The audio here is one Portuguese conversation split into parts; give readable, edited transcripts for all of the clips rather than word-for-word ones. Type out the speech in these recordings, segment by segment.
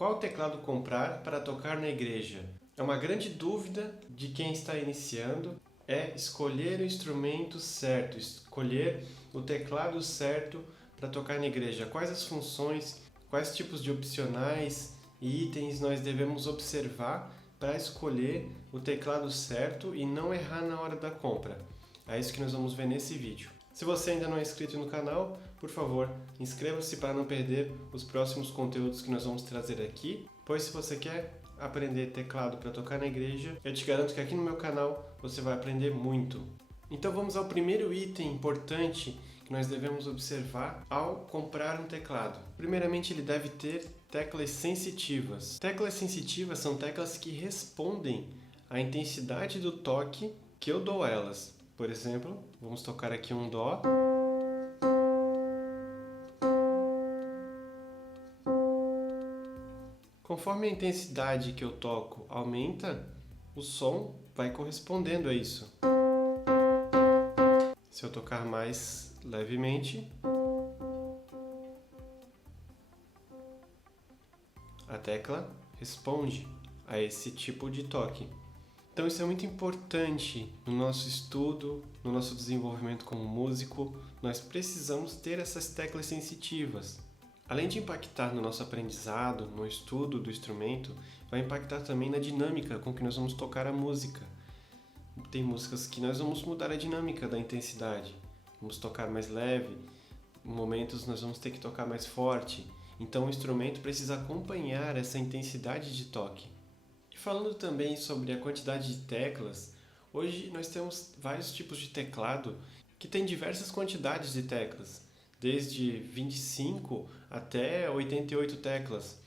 Qual teclado comprar para tocar na igreja? É uma grande dúvida de quem está iniciando, é escolher o instrumento certo, escolher o teclado certo para tocar na igreja. Quais as funções, quais tipos de opcionais e itens nós devemos observar para escolher o teclado certo e não errar na hora da compra. É isso que nós vamos ver nesse vídeo. Se você ainda não é inscrito no canal, por favor, inscreva-se para não perder os próximos conteúdos que nós vamos trazer aqui, pois se você quer aprender teclado para tocar na igreja, eu te garanto que aqui no meu canal você vai aprender muito. Então vamos ao primeiro item importante que nós devemos observar ao comprar um teclado. Primeiramente, ele deve ter teclas sensitivas. Teclas sensitivas são teclas que respondem à intensidade do toque que eu dou a elas. Por exemplo, vamos tocar aqui um Dó. Conforme a intensidade que eu toco aumenta, o som vai correspondendo a isso. Se eu tocar mais levemente, a tecla responde a esse tipo de toque. Então isso é muito importante no nosso estudo, no nosso desenvolvimento como músico. Nós precisamos ter essas teclas sensitivas. Além de impactar no nosso aprendizado, no estudo do instrumento, vai impactar também na dinâmica com que nós vamos tocar a música. Tem músicas que nós vamos mudar a dinâmica da intensidade. Vamos tocar mais leve, em momentos nós vamos ter que tocar mais forte. Então o instrumento precisa acompanhar essa intensidade de toque. E falando também sobre a quantidade de teclas, hoje nós temos vários tipos de teclado que tem diversas quantidades de teclas, desde 25 até 88 teclas.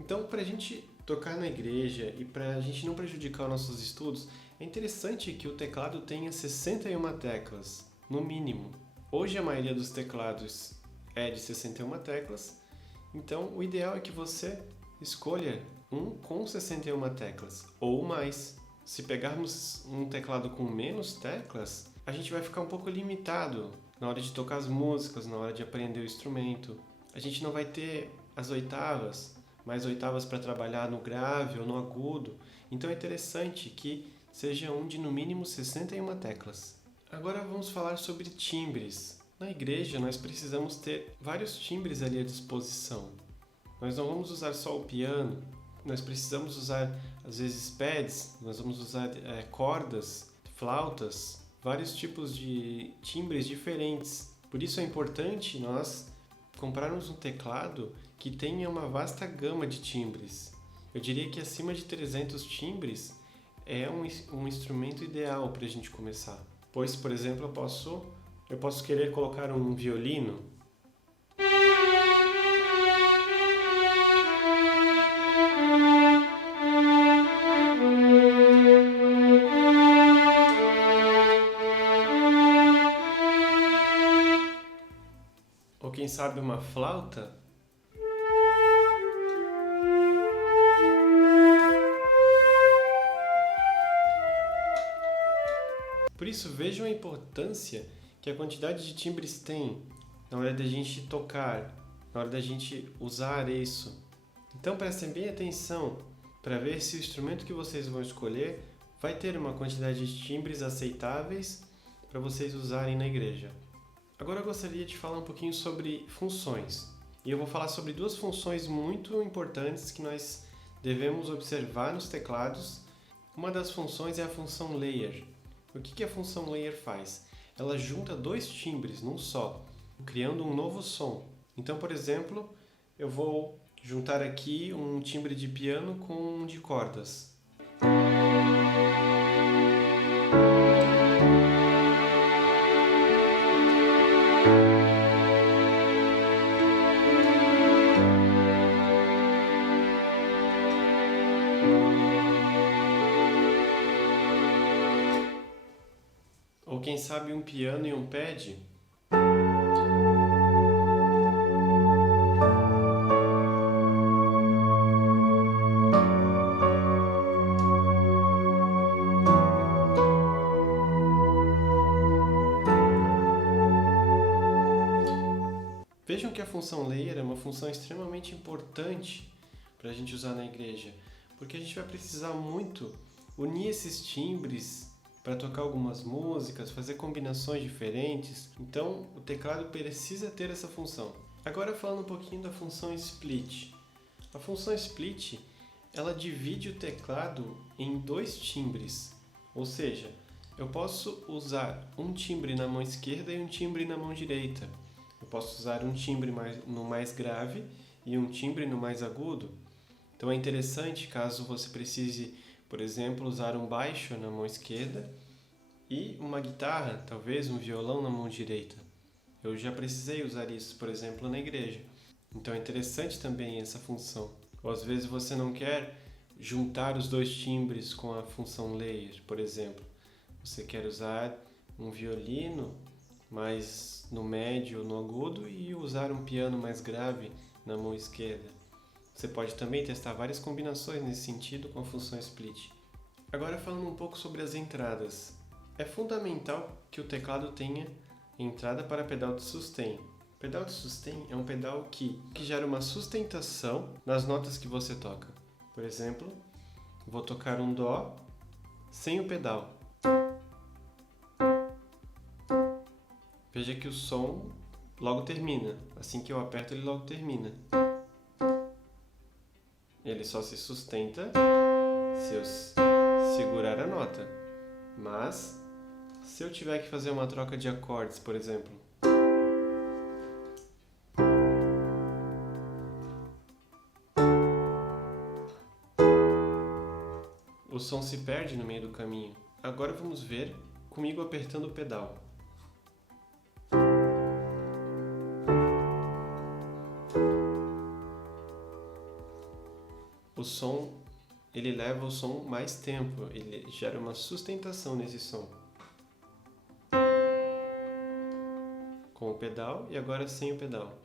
Então, para a gente tocar na igreja e para a gente não prejudicar os nossos estudos, é interessante que o teclado tenha 61 teclas, no mínimo. Hoje a maioria dos teclados é de 61 teclas, então o ideal é que você escolha um com 61 teclas ou mais. Se pegarmos um teclado com menos teclas, a gente vai ficar um pouco limitado na hora de tocar as músicas, na hora de aprender o instrumento. A gente não vai ter as oitavas, mais oitavas para trabalhar no grave ou no agudo. Então é interessante que seja um de no mínimo 61 teclas. Agora vamos falar sobre timbres. Na igreja nós precisamos ter vários timbres ali à disposição. Nós não vamos usar só o piano, nós precisamos usar às vezes pads, nós vamos usar cordas, flautas, vários tipos de timbres diferentes. Por isso é importante nós comprarmos um teclado que tenha uma vasta gama de timbres. Eu diria que acima de 300 timbres é um instrumento ideal para a gente começar. Pois, por exemplo, eu posso querer colocar um violino. Ou quem sabe uma flauta. Por isso, vejam a importância que a quantidade de timbres tem na hora da gente tocar, na hora da gente usar isso. Então prestem bem atenção para ver se o instrumento que vocês vão escolher vai ter uma quantidade de timbres aceitáveis para vocês usarem na igreja. Agora eu gostaria de falar um pouquinho sobre funções. E eu vou falar sobre duas funções muito importantes que nós devemos observar nos teclados. Uma das funções é a função layer. O que a função layer faz? Ela junta dois timbres num só, criando um novo som. Então, por exemplo, eu vou juntar aqui um timbre de piano com um de cordas. Ou quem sabe um piano e um pad. Vejam que a função layer é uma função extremamente importante para para a gente usar na igreja? Porque a gente vai precisar muito unir esses timbres para tocar algumas músicas, fazer combinações diferentes. Então, o teclado precisa ter essa função. Agora falando um pouquinho da função split. A função split, ela divide o teclado em 2 timbres. Ou seja, eu posso usar um timbre na mão esquerda e um timbre na mão direita. Eu posso usar um timbre no mais grave e um timbre no mais agudo. Então é interessante caso você precise, por exemplo, usar um baixo na mão esquerda e uma guitarra, talvez um violão na mão direita. Eu já precisei usar isso, por exemplo, na igreja. Então é interessante também essa função. Ou às vezes você não quer juntar os 2 timbres com a função layer, por exemplo. Você quer usar um violino mais no médio ou no agudo e usar um piano mais grave na mão esquerda. Você pode também testar várias combinações nesse sentido com a função split. Agora falando um pouco sobre as entradas. É fundamental que o teclado tenha entrada para pedal de sustain. O pedal de sustain é um pedal que gera uma sustentação nas notas que você toca. Por exemplo, vou tocar um Dó sem o pedal. Veja que o som logo termina. Assim que eu aperto, ele logo termina. Ele só se sustenta se eu segurar a nota. Mas, se eu tiver que fazer uma troca de acordes, por exemplo, o som se perde no meio do caminho. Agora vamos ver comigo apertando o pedal. O som, ele leva o som mais tempo, ele gera uma sustentação nesse som. Com o pedal e agora sem o pedal.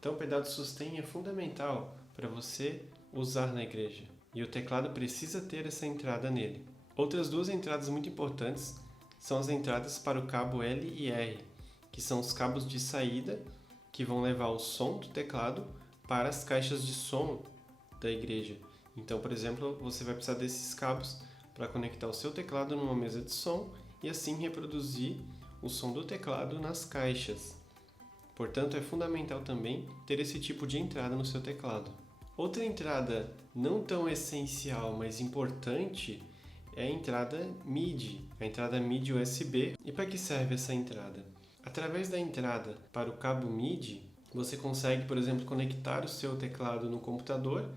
Então o pedal de sustain é fundamental para você usar na igreja. E o teclado precisa ter essa entrada nele. Outras 2 entradas muito importantes são as entradas para o cabo L e R, que são os cabos de saída que vão levar o som do teclado para as caixas de som da igreja. Então, por exemplo, você vai precisar desses cabos para conectar o seu teclado numa mesa de som e assim reproduzir o som do teclado nas caixas. Portanto, é fundamental também ter esse tipo de entrada no seu teclado. Outra entrada não tão essencial, mas importante, é a entrada MIDI, a entrada MIDI USB. E para que serve essa entrada? Através da entrada para o cabo MIDI, você consegue, por exemplo, conectar o seu teclado no computador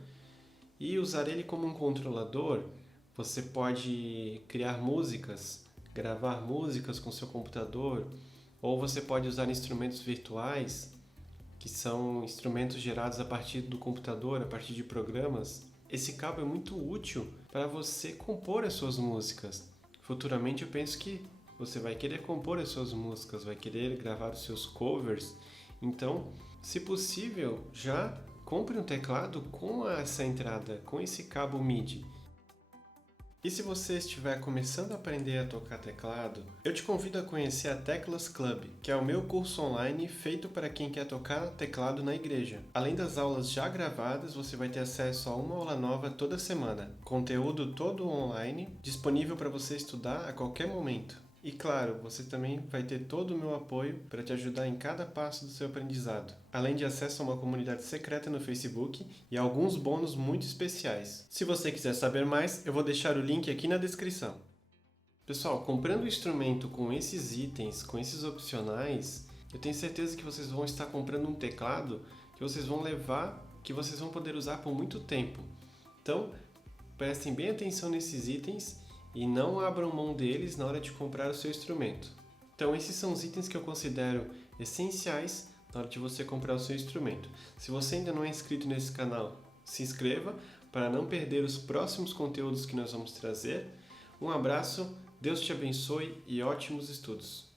e usar ele como um controlador. Você pode criar músicas, gravar músicas com seu computador, ou você pode usar instrumentos virtuais, que são instrumentos gerados a partir do computador, a partir de programas. Esse cabo é muito útil para você compor as suas músicas. Futuramente eu penso que você vai querer compor as suas músicas, vai querer gravar os seus covers. Então, se possível, já compre um teclado com essa entrada, com esse cabo MIDI. E se você estiver começando a aprender a tocar teclado, eu te convido a conhecer a Teclas Club, que é o meu curso online feito para quem quer tocar teclado na igreja. Além das aulas já gravadas, você vai ter acesso a uma aula nova toda semana. Conteúdo todo online, disponível para você estudar a qualquer momento. E claro, você também vai ter todo o meu apoio para te ajudar em cada passo do seu aprendizado, além de acesso a uma comunidade secreta no Facebook e alguns bônus muito especiais. Se você quiser saber mais, eu vou deixar o link aqui na descrição. Pessoal, comprando o instrumento com esses itens, com esses opcionais, eu tenho certeza que vocês vão estar comprando um teclado que vocês vão levar, que vocês vão poder usar por muito tempo. Então, prestem bem atenção nesses itens e não abram mão deles na hora de comprar o seu instrumento. Então, esses são os itens que eu considero essenciais na hora de você comprar o seu instrumento. Se você ainda não é inscrito nesse canal, se inscreva para não perder os próximos conteúdos que nós vamos trazer. Um abraço, Deus te abençoe e ótimos estudos!